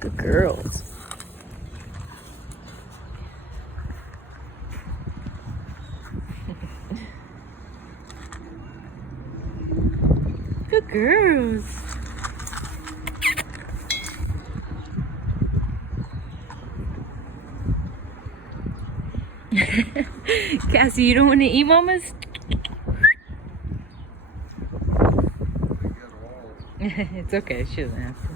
Good girls. Good girls. Cassie, you don't want to eat Mama's? It's okay, she doesn't have to.